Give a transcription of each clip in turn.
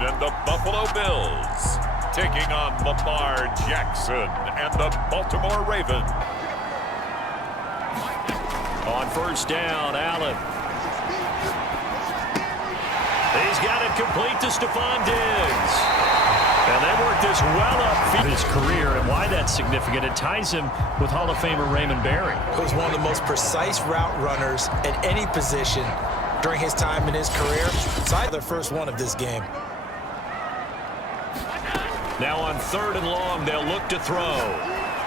and the Buffalo Bills, taking on Lamar Jackson and the Baltimore Ravens. On first down, Allen. He's got it complete to Stephon Diggs. And they work this well up his career, and why that's significant, it ties him with Hall of Famer Raymond Berry. He was one of the most precise route runners at any position during his time in his career. So I had the first one of this game. Now on 3rd and long, they'll look to throw.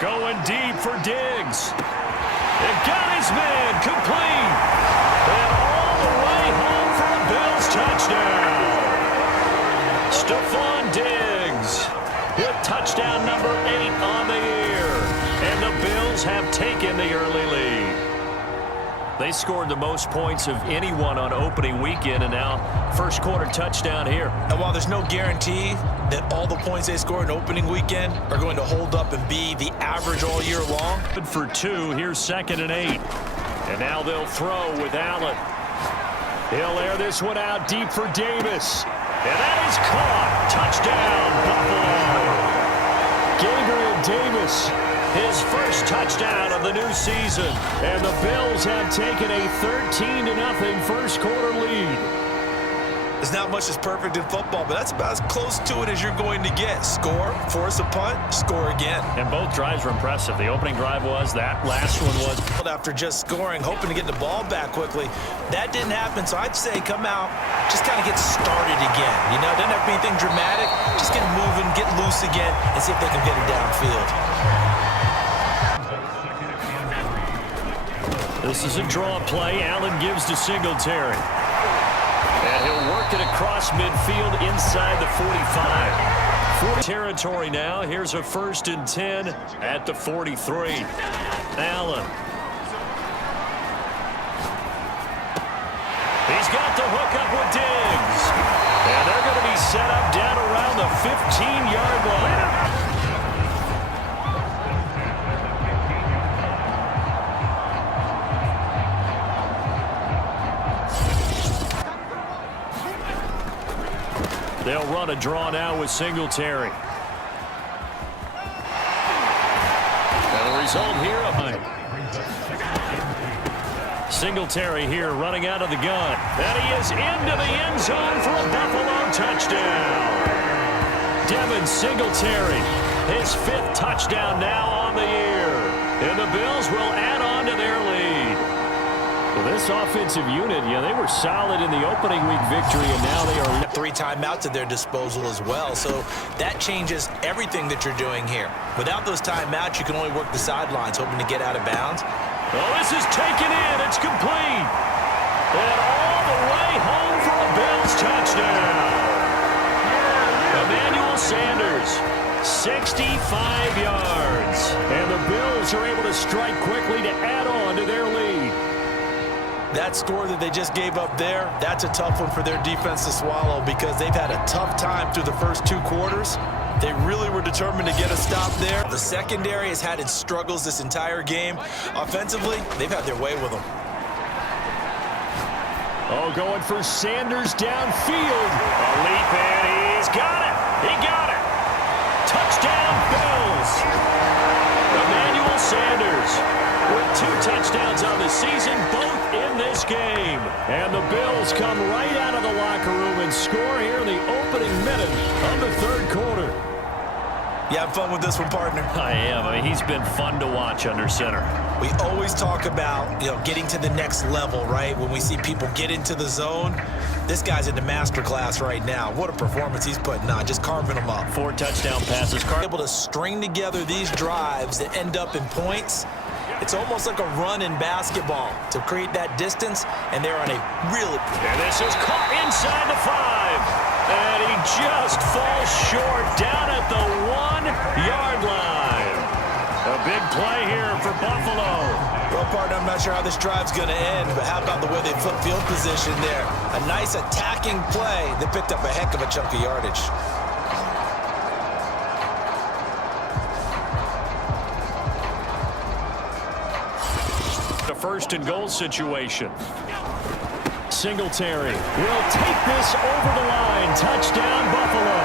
Going deep for Diggs. They've got his man complete. And all the way home for a Bills touchdown. Stephon Diggs with touchdown number 8 on the year. And the Bills have taken the early lead. They scored the most points of anyone on opening weekend, and now first quarter touchdown here. And while there's no guarantee that all the points they scored in opening weekend are going to hold up and be the average all year long. Good for 2. Here's 2nd and 8. And now they'll throw with Allen. He'll air this one out deep for Davis. And that is caught. Touchdown, Buffalo. Gabriel Davis, his first touchdown of the new season. And the Bills have taken a 13-0 first quarter lead. There's not much that's perfect in football, but that's about as close to it as you're going to get. Score, force a punt, score again. And both drives were impressive. The opening drive was, that last one was. After just scoring, hoping to get the ball back quickly. That didn't happen, so I'd say come out, just kind of get started again. You know, doesn't have to be anything dramatic. Just get moving, get loose again, and see if they can get it downfield. This is a draw play. Allen gives to Singletary. And he'll work it across midfield inside the 45. 40 territory now. Here's a 1st and 10 at the 43. Allen. He's got the hook up with Diggs. And they're going to be set up down around the 15-yard line. They'll run a draw now with Singletary. And the result here, Singletary here running out of the gun. And he is into the end zone for a Buffalo touchdown. Devin Singletary, his 5th touchdown now on the year. And the Bills will add on to their lead. Well, this offensive unit, yeah, they were solid in the opening week victory, and now they are 3 timeouts at their disposal as well. So that changes everything that you're doing here. Without those timeouts, you can only work the sidelines, hoping to get out of bounds. Oh, this is taken in. It's complete. And all the way home for a Bills touchdown. Emmanuel Sanders, 65 yards. And the Bills are able to strike quickly to add on to their lead. That score that they just gave up there, that's a tough one for their defense to swallow because they've had a tough time through the first 2 quarters. They really were determined to get a stop there. The secondary has had its struggles this entire game. Offensively, they've had their way with them. Oh, going for Sanders downfield. A leap, and he's got it. He got it. Touchdown, Bills. Emmanuel Sanders with 2 touchdowns on the season, both in this game. And the Bills come right out of the locker room and score here in the opening minute of the 3rd quarter. You have fun with this one, partner? I am. I mean, he's been fun to watch under center. We always talk about, getting to the next level, right? When we see people get into the zone, this guy's in the master class right now. What a performance he's putting on, just carving them up. 4 touchdown passes. Able to string together these drives that end up in points. It's almost like a run in basketball to create that distance, and they're on a really... And this is caught inside the 5. And he just falls short down at the 1-yard line. A big play here for Buffalo. Well, partner, I'm not sure how this drive's going to end, but how about the way they flip field position there? A nice attacking play that picked up a heck of a chunk of yardage. A 1st and goal situation. Singletary will take this over the line. Touchdown, Buffalo.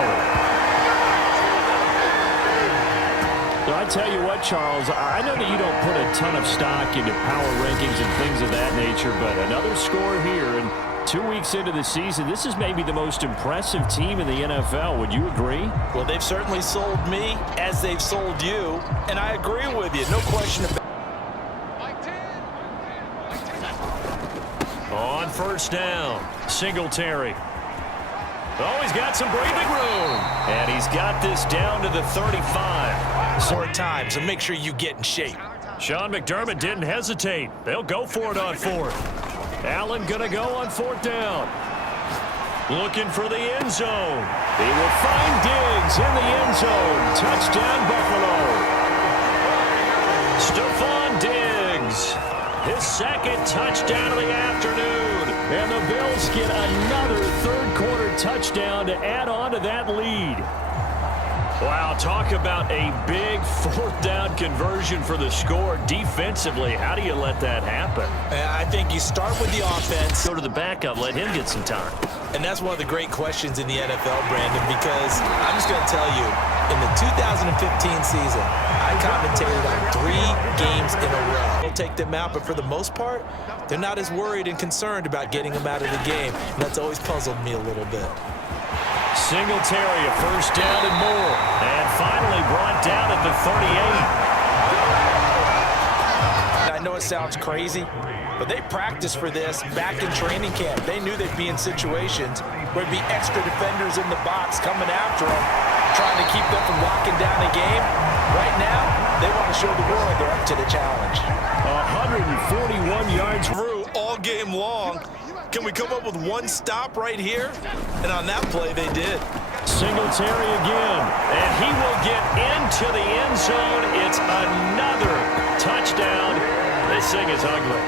So I tell you what, Charles, I know that you don't put a ton of stock into power rankings and things of that nature, but another score here, and 2 weeks into the season, this is maybe the most impressive team in the NFL. Would you agree? Well, they've certainly sold me as they've sold you, and I agree with you. No question about it. On first down, Singletary. Oh, he's got some breathing room. And he's got this down to the 35. More time, so make sure you get in shape. Sean McDermott didn't hesitate. They'll go for it on fourth. Allen going to go on fourth down. Looking for the end zone. He will find Diggs in the end zone. Touchdown, Buffalo. Stephon Diggs. His second touchdown of the afternoon. And the Bills get another third-quarter touchdown to add on to that lead. Wow, talk about a big fourth-down conversion for the score. Defensively, how do you let that happen? I think you start with the offense. Go to the backup, let him get some time. And that's one of the great questions in the NFL, Brandon, because I'm just going to tell you, in the 2015 season, I commentated on 3 games in a row. We'll take them out, but for the most part, they're not as worried and concerned about getting them out of the game. And that's always puzzled me a little bit. Singletary, a first down and more. And finally brought down at the 38. I know it sounds crazy, but they practiced for this back in training camp. They knew they'd be in situations where there'd be extra defenders in the box coming after them, trying to keep them from locking down a game. Right now, they want to show the world they're up to the challenge. 141 yards Through all game long. Can we come up with one stop right here? And on that play, they did. Singletary again, and he will get into the end zone. It's another touchdown. This thing is ugly.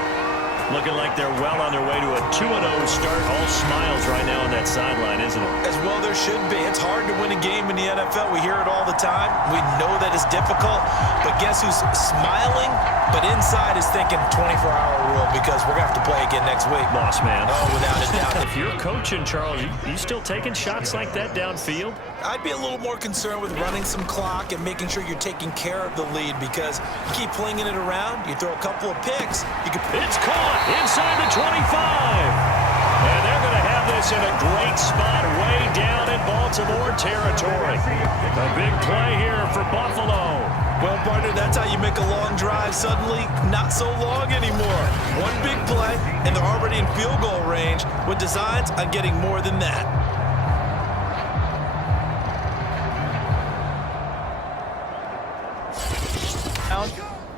Looking like they're well on their way to a 2-0 start. All smiles right now on that sideline, isn't it? As well there should be. It's hard to win a game in the NFL. We hear it all the time. We know that it's difficult. But guess who's smiling, but inside is thinking 24-hour rule because we're going to have to play again next week. Boss man. Oh, without a doubt. If you're coaching, Charles, you still taking shots like that downfield? I'd be a little more concerned with running some clock and making sure you're taking care of the lead because you keep flinging it around, you throw a couple of picks, you could... It's caught inside the 25. And they're going to have this in a great spot way down in Baltimore territory. A big play here for Buffalo. Well, partner, that's how you make a long drive suddenly not so long anymore. One big play, and they're already in field goal range with designs on getting more than that.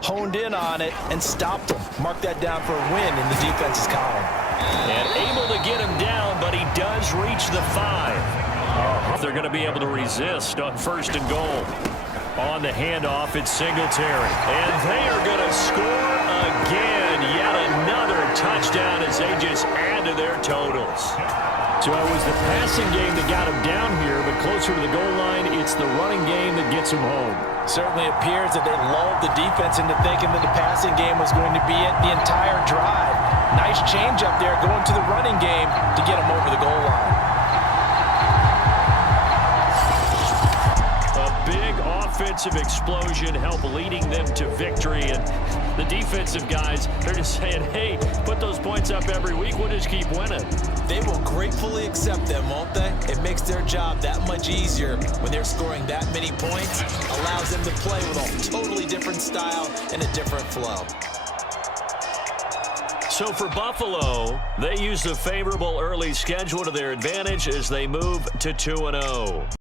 Honed in on it and stopped him. Mark that down for a win in the defense's column. And able to get him down, but he does reach the 5. They're going to be able to resist on first and goal. On the handoff, it's Singletary. And they are going to score again. Yet another touchdown as they just add to their totals. So it was the passing game that got him down here, but closer to the goal line, it's the running game that gets him home. Certainly appears that they lulled the defense into thinking that the passing game was going to be it the entire drive. Nice change up there going to the running game to get him over the goal line. A big offensive explosion helped leading them to victory, and the defensive guys, they're just saying, hey, put those points up every week, we'll just keep winning. They will gratefully accept them, won't they? It makes their job that much easier when they're scoring that many points. Allows them to play with a totally different style and a different flow. So for Buffalo, they use the favorable early schedule to their advantage as they move to 2-0.